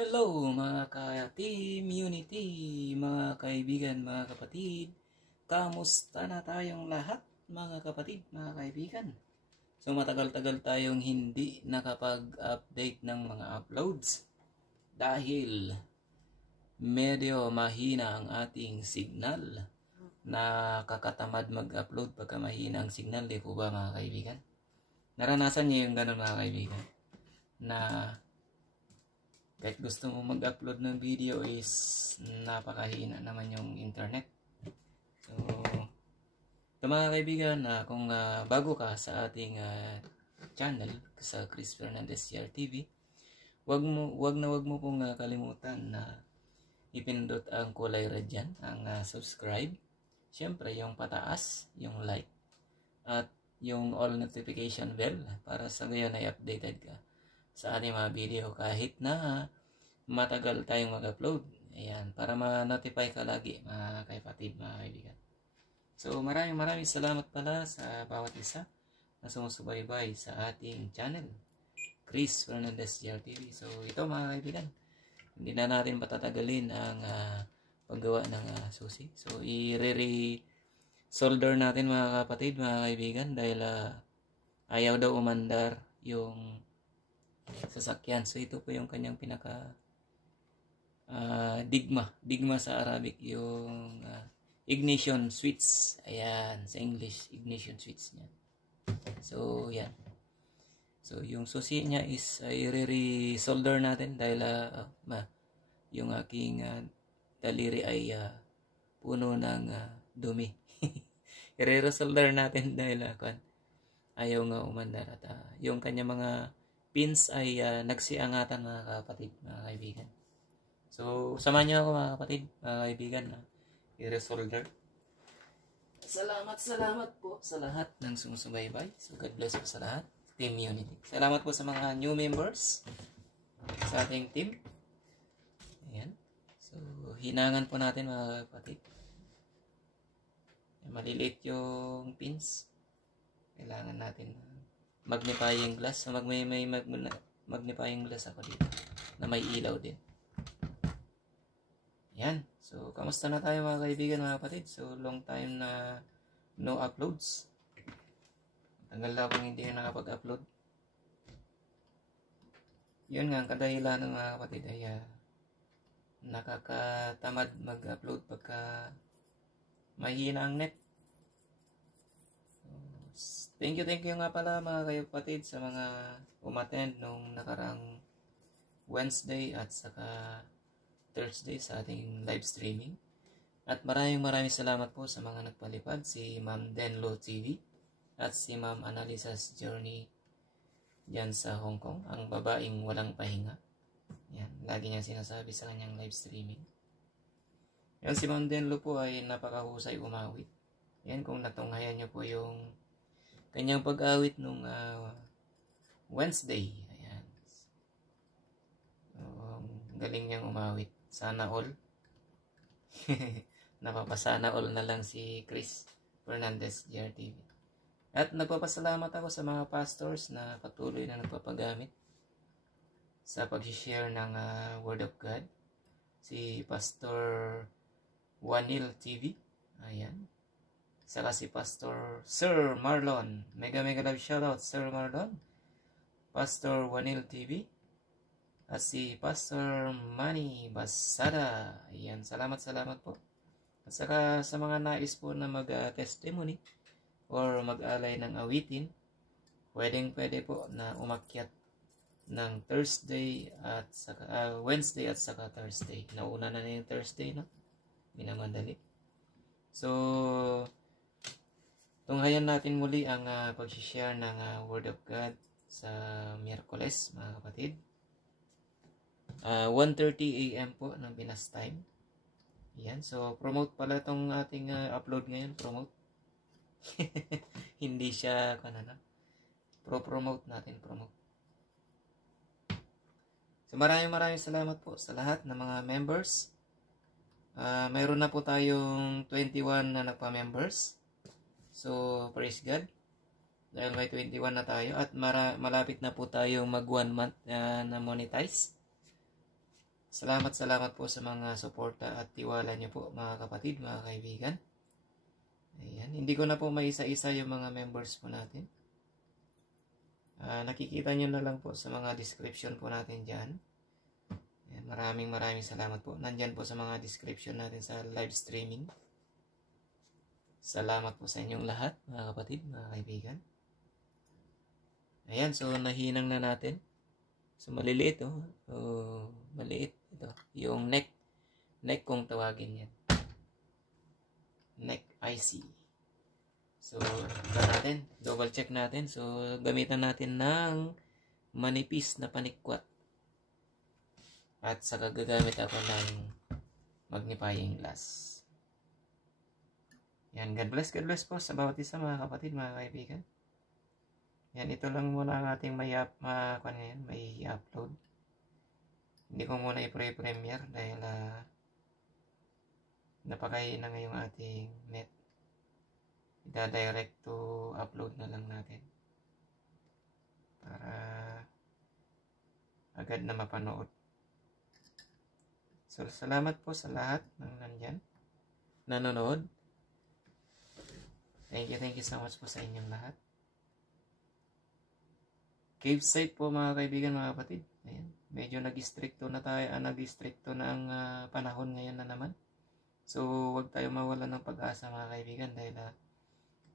Hello mga ka-team Unity, mga kaibigan, mga kapatid. Kamusta na tayong lahat mga kapatid, mga kaibigan? So matagal-tagal tayong hindi nakapag-update ng mga uploads dahil medyo mahina ang ating signal. Nakakatamad mag-upload pagka mahina ang signal, di po ba mga kaibigan? Naranasan niyo yung ganun mga kaibigan? Na kahit gusto mo mag-upload ng video is napakahina naman yung internet. So, ito mga kaibigan, kung bago ka sa ating channel, sa Chris Fernandez CRTV, wag mo pong kalimutan na ipindot ang kulay red dyan, ang subscribe. Siyempre, yung pataas, yung like, at yung all notification bell para sa ngayon ay updated ka sa ating mga video kahit na matagal tayong mag-upload. Ayan, para ma-notify ka lagi mga kapatid, mga kaibigan. So maraming salamat pala sa bawat isa na sumusubaybay sa ating channel, Chris Fernandez CRTV. So ito mga kaibigan, hindi na natin patatagalin ang paggawa ng susi. So i-solder natin mga kapatid, mga kaibigan, dahil ayaw daw umandar yung sasakyan. So ito po yung kanyang pinaka digma sa Arabic, yung ignition switch. Ayan, sa English, ignition switch niya. So yan. So yung susi niya is i-solder natin dahil yung aking daliri ay puno ng dumi. I-solder natin dahil ayaw nga umandar at yung kanya mga pins ay nagsiangatan mga kapatid, mga kaibigan. So samahan niyo ako mga kapatid, mga kaibigan, i-resolder. Salamat po sa lahat ng sumusubaybay. So God bless po sa lahat. Team Unity. Salamat po sa mga new members sa ating team. Ayan. So hinangan po natin mga kapatid. Maliliit yung pins. Kailangan natin magnifying glass. So may magnifying glass ako dito na may ilaw din. Yan. So kamusta na tayo mga kaibigan, mga kapatid? So long time na no uploads. Tagal na akong hindi nakapag-upload. Yun nga ang kadahilan ng mga kapatid ay nakakatamad mag-upload pagka mahina ang net. Thank you nga pala mga kapatid sa mga umattend nung nakarang Wednesday at saka Thursday sa ating live streaming. At maraming salamat po sa mga nagpalipad, si Ma'am Denlo TV at si Ma'am Analisa's Journey dyan sa Hong Kong, ang babaeng walang pahinga. Yan, lagi niya sinasabi sa kanyang live streaming. Yan, si Ma'am Denlo po ay napakahusay umawit. Yan, kung natunghayan niyo po yung kanyang pag-awit nung Wednesday. Ayan. So, galing niyang umawit. Sana all. Napapasana all na lang si Chris Fernandez GRTV. At nagpapasalamat ako sa mga pastors na patuloy na nagpapagamit sa pag-share ng Word of God. Si Pastor Wanil TV. Ayan. Saka si Pastor Sir Marlon. Mega love shoutout Sir Marlon. Pastor Wanil TV. At si Pastor Manny Basada. Ayan, salamat po. At saka sa mga nais po na mag-testimony or mag-alay ng awitin, pwede po na umakyat ng Thursday at saka Wednesday at saka Thursday. Nauna na yung Thursday, no? Minamandali. So, tunghayan natin muli ang pag-share ng Word of God sa Miyerkules, mga kapatid. 1:30 AM po ng Pinas time. Yan, so promote pala itong ating upload ngayon, promote. Hindi siya promote natin. So maraming salamat po sa lahat ng mga members. Mayroon na po tayong 21 na nagpa-members. So praise God. Dahil may 21 na tayo at malapit na po tayong mag 1 month na monetize. Salamat po sa mga suporta at tiwala niyo po mga kapatid, mga kaibigan. Ayan, hindi ko na po maisa-isa yung mga members po natin. Nakikita niyo na lang po sa mga description po natin dyan. Ayan, maraming salamat po. Nandyan po sa mga description natin sa live streaming. Salamat po sa inyong lahat, mga kapatid, mga kaibigan. Ayan, so nahinang na natin. So maliliit, oh. So, maliit ito. Yung neck kung tawagin yan. Neck IC. So, natin, double check natin. So, gamitan natin ng manipis na panikwat. At saka gagamit ako ng magnifying glass. Yan, God bless po sa bawat isa, mga kapatid, mga kaibigan. Yan, ito lang muna ang ating may upload. Hindi ko muna i-premiere dahil napakain na ngayong ating net. Ida-direct to upload na lang natin para agad na mapanood. So, salamat po sa lahat ng nanonood. Thank you so much po sa inyong lahat. Cave site po, mga kaibigan, mga kapatid. Ayan. Medyo nag-istrikto na tayo, nag-istrikto na ang panahon ngayon na naman. So, huwag tayo mawala ng pag-asa, mga kaibigan, dahil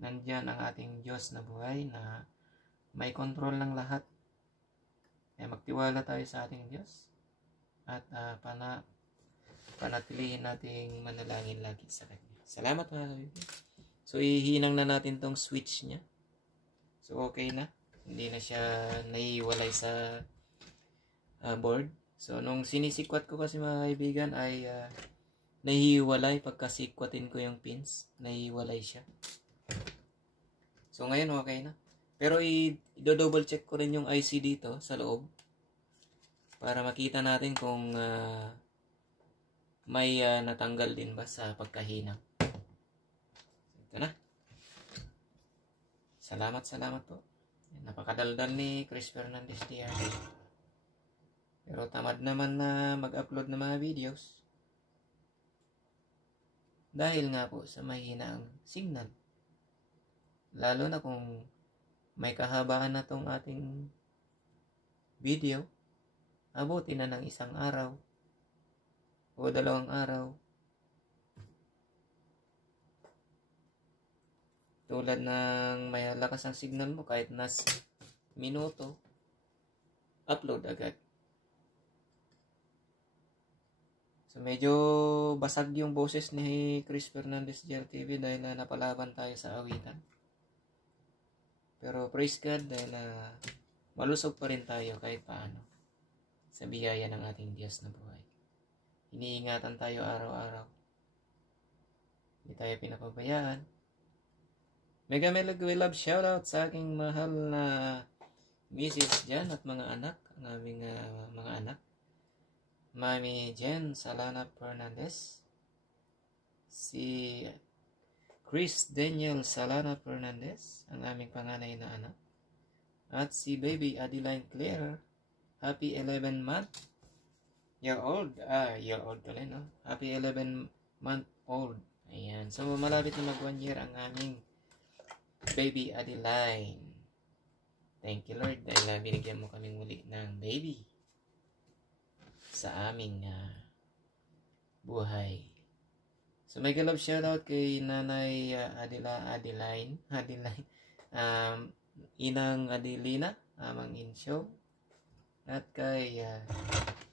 nandyan ang ating Diyos na buhay na may kontrol ng lahat. Kaya magtiwala tayo sa ating Diyos at panatilihin nating manalangin lagi sa Kanya. Salamat, mga kaibigan. So, ihinang na natin tong switch niya. So, okay na. Hindi na siya naiwalay sa board. So, nung sinisikwat ko kasi, mga kaibigan, ay nahihiwalay. Pagkasikwatin ko yung pins, nahihiwalay siya. So, ngayon okay na. Pero i-double check ko rin yung IC dito sa loob para makita natin kung may natanggal din ba sa pagkahinang. Ito na. Salamat po. Napakadaldal ni Chris Fernandez DR. Pero tamad naman na mag-upload ng mga videos. Dahil nga po sa mahina ang signal. Lalo na kung may kahabaan na tong ating video, abuti na ng 1 araw o 2 araw. Tulad ng may lakas ang signal mo, kahit nas minuto, upload agad. So medyo basag yung boses ni Chris Fernandez GRTV dahil napalaban tayo sa awitan. Pero praise God dahil malusog pa rin tayo kahit paano sa biyaya ng ating Diyos na buhay. Iniingatan tayo araw-araw. Hindi tayo pinapabayaan. Mega love shoutout sa aking mahal na Mrs. Jan at mga anak, ang aming mga anak. Mami Jen Salana Fernandez, si Chris Daniel Salana Fernandez, ang aming panganay na anak, at si baby Adeline Claire, happy 11 month year old pala, no? Happy 11 month old. Ayan, so malapit na mag 1 year ang aming baby Adeline. Thank you, Lord, dahil binigyan mo kami muli ng baby sa aming buhay. So, may love shoutout kay Nanay Adeline, Inang Adelina, Amang Insyo, at kay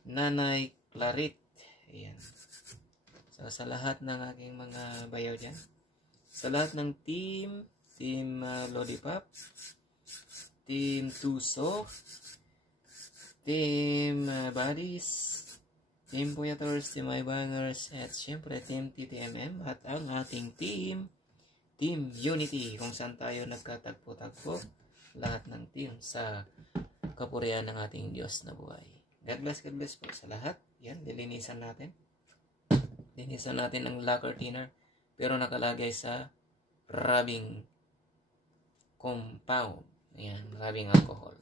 Nanay Clarit. Ayan. So, sa lahat ng aking mga bayaw dyan, sa lahat ng Team Lollipop, Team Tuso, Team Buddies, Team Puyators, Team Ibangers, at syempre Team TTMM, at ang ating Team Unity, kung saan tayo nagkatagpo-tagpo, lahat ng team sa kapurihan ng ating Diyos na buhay. God bless po sa lahat. Yan, dilinisan natin. Linisan natin ang lacquer thinner, pero nakalagay sa rubbing compound. Ayan, rubbing alcohol.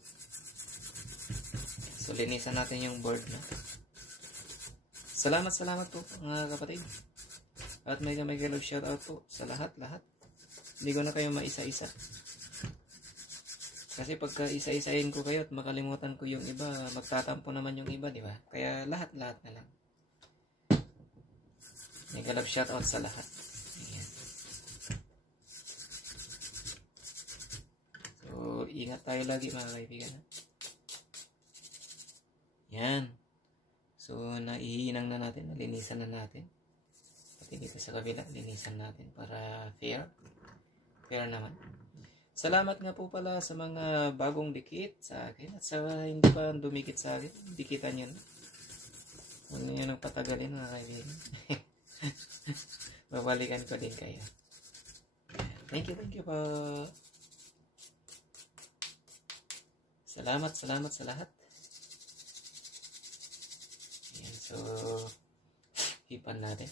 So, linisan natin yung board na. Salamat po mga kapatid. At may love shoutout po sa lahat. Hindi ko na kayo maisa-isa. Kasi pagka isa-isahin ko kayo at makalimutan ko yung iba, magtatampo naman yung iba, di ba? Kaya lahat na lang. May love shoutout sa lahat. Ayan. So, ingat tayo lagi mga kaibigan. Yan. So, naihinang na natin, nalinisan na natin. Pati dito sa kabila, linisan natin para fair. Fair naman. Salamat nga po pala sa mga bagong dikit sa akin at sa hindi pa dumikit sa akin. Dikitan nyo na. Huwag nyo nang patagalin mga kaibigan. Babalikan ko din kayo. Thank you po. Salamat sa lahat. Ayan, so, hipan natin.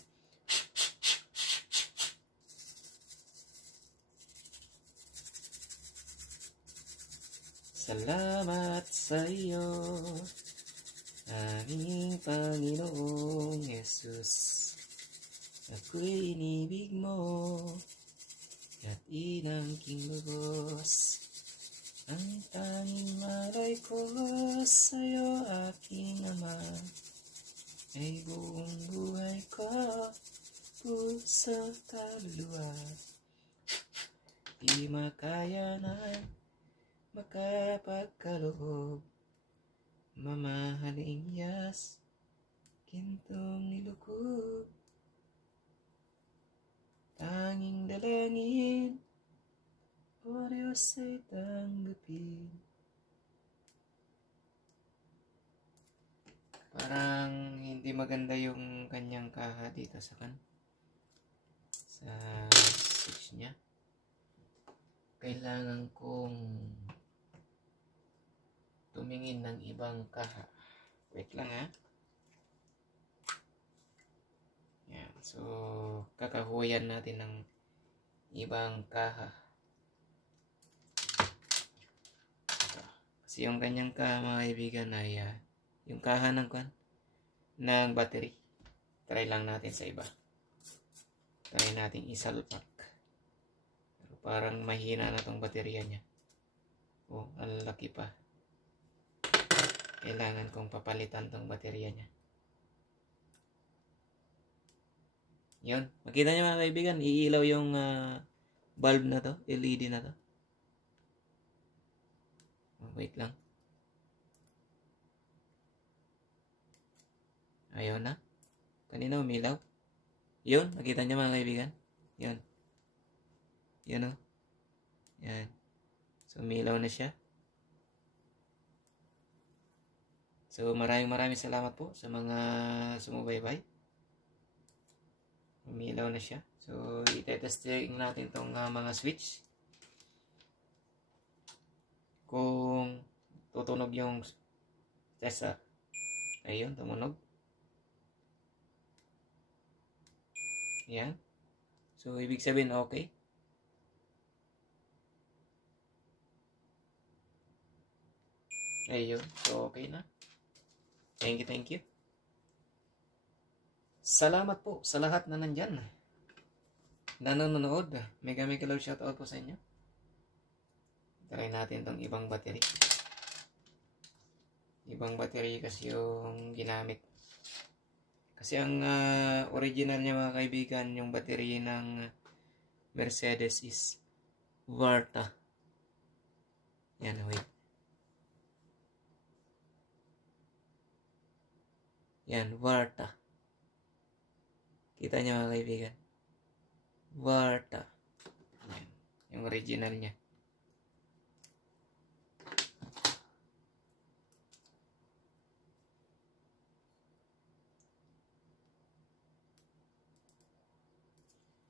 Salamat sa iyo, aming Panginoong Yesus. Ako'y inibig mo at inangking lubos. Ang tanging malay ko sa iyo, aking Ama, ay buong buhay ko, puso kaluluwa. Di makaya na makapagkaloob, mamahaling yas, gintong nilukob. Tanging dalangin, o Diyos ay tanggapin. Parang hindi maganda yung kanyang kaha dito sa switch niya. Kailangan kong tumingin ng ibang kaha. Wait lang ha. Yan. So, kakahuyan natin ng ibang kaha. Kasi yung kanyang kaha mga kaibigan ay yung kaha ng battery. Try lang natin sa iba. Try natin isalpak. Parang mahina na tong baterya niya. Oh, ang laki pa. Kailangan kong papalitan tong baterya niya. Yun. Makita niyo mga kaibigan, iilaw yung bulb na to, LED na to. Oh, wait lang. Ayaw na. Kanina umilaw. Yun, nakita niyo mga kaibigan. Yun. Yan o. Yan. So, umilaw na siya. So, maraming salamat po sa mga sumubaybay. Umilaw na siya. So, itetesting natin tong mga switch. Kung tutunog yung testa. Ayun, tumunog. Yan. So, ibig sabihin, okay. Ayun. So, okay na. Thank you. Salamat po sa lahat na nandyan. Nanonood. Mega love shoutout po sa inyo. Try natin tong ibang battery. Ibang battery kasi yung ginamit. Kasi ang original niya mga kaibigan, yung battery ng Mercedes is Varta. Yan, wait. Yan, Varta. Kita niyo mga kaibigan. Varta. Yan, yung original niya.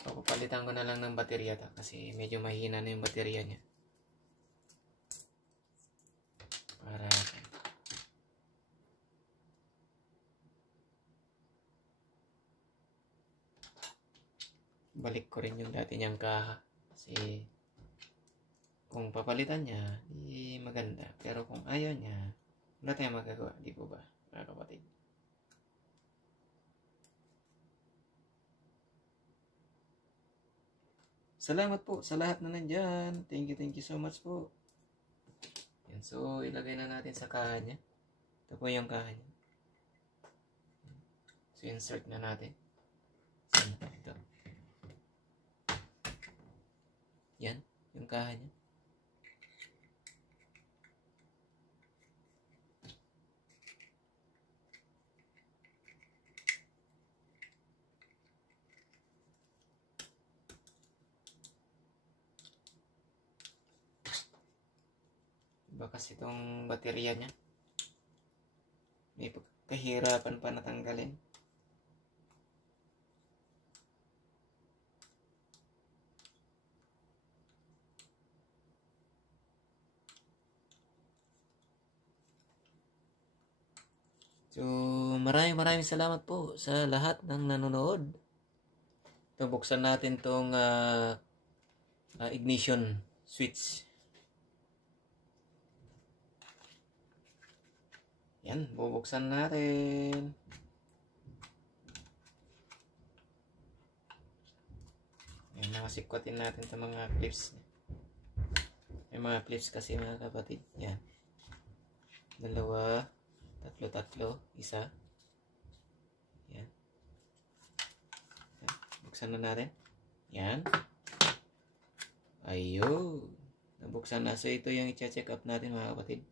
Papalitan ko na lang ng baterya ta kasi medyo mahina na yung baterya niya. Para balik ko rin yung dati niyang kaha kasi kung papalitan niya di maganda, pero kung ayaw niya wala tayong magagawa, di po ba mga kapatid? Salamat po sa lahat na nandyan. Thank you so much po. Yan, so ilagay na natin sa kaha niya. Ito po yung kaha niya. So insert na natin. Ito. Yan, yung kaha niya. Iba kasi itong baterya niya. May kahirapan pa natanggalin. So, maraming salamat po sa lahat ng nanonood. Ito, buksan natin tong ignition switch. Yan, bubuksan natin. Yan, nakasikwatin natin sa mga clips. May mga clips kasi mga kapatid. Yan. 2, 3, isa. Yan. Yan. Buksan na natin. Yan. Ayun. Nabuksan na. So, ito yung i-check up natin mga kapatid.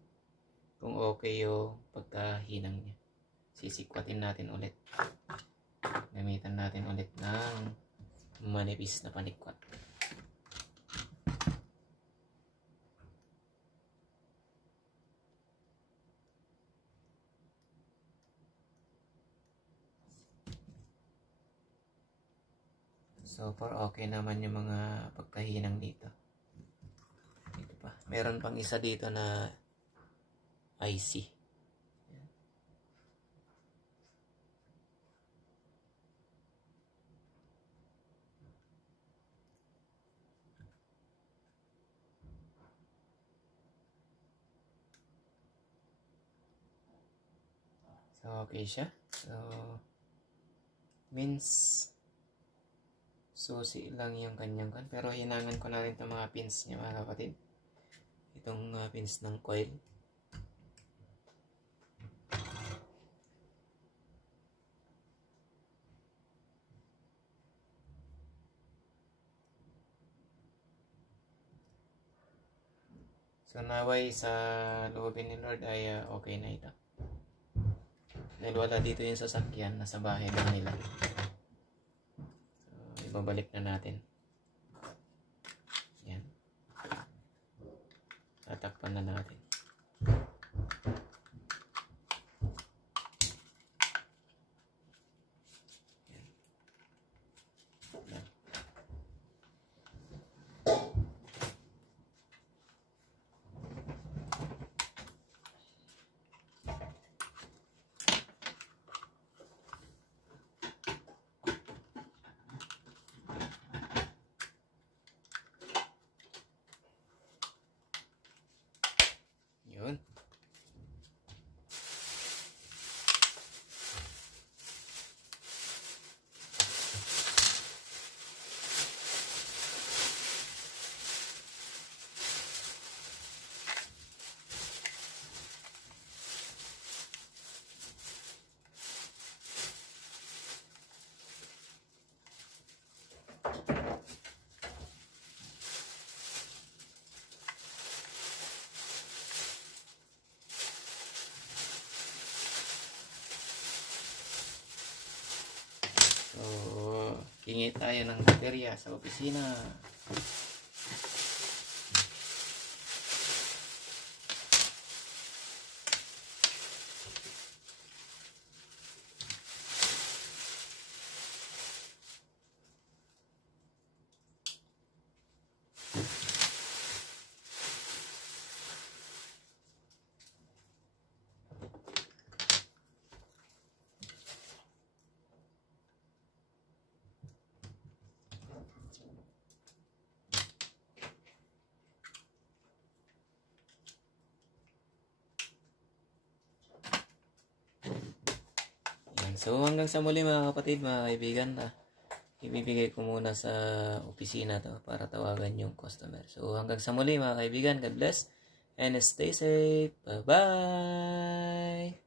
Kung okay yung pagkahinang niya. Sisikwatin natin ulit. Gamitan natin ulit ng manipis na panikwat. So far okay naman yung mga pagkahinang dito. Dito pa. Meron pang isa dito na IC. So okay siya. So means susi lang yung kanyang kan. Pero hinangan ko na rin itong mga pins niya mga kapatid. Itong pins ng coil. So naway sa loobin ni Lord ay okay na ito. Dahil wala dito yung sasakyan, nasa bahay lang nila. So ibabalik na natin. Yan. Tatakpan na natin. Yun. So, hingi tayo ng baterya sa opisina. So hanggang sa muli mga kapatid, mga kaibigan. ibibigay ko muna sa opisina to para tawagan yung customer. So hanggang sa muli mga kaibigan, God bless and stay safe. Bye-bye!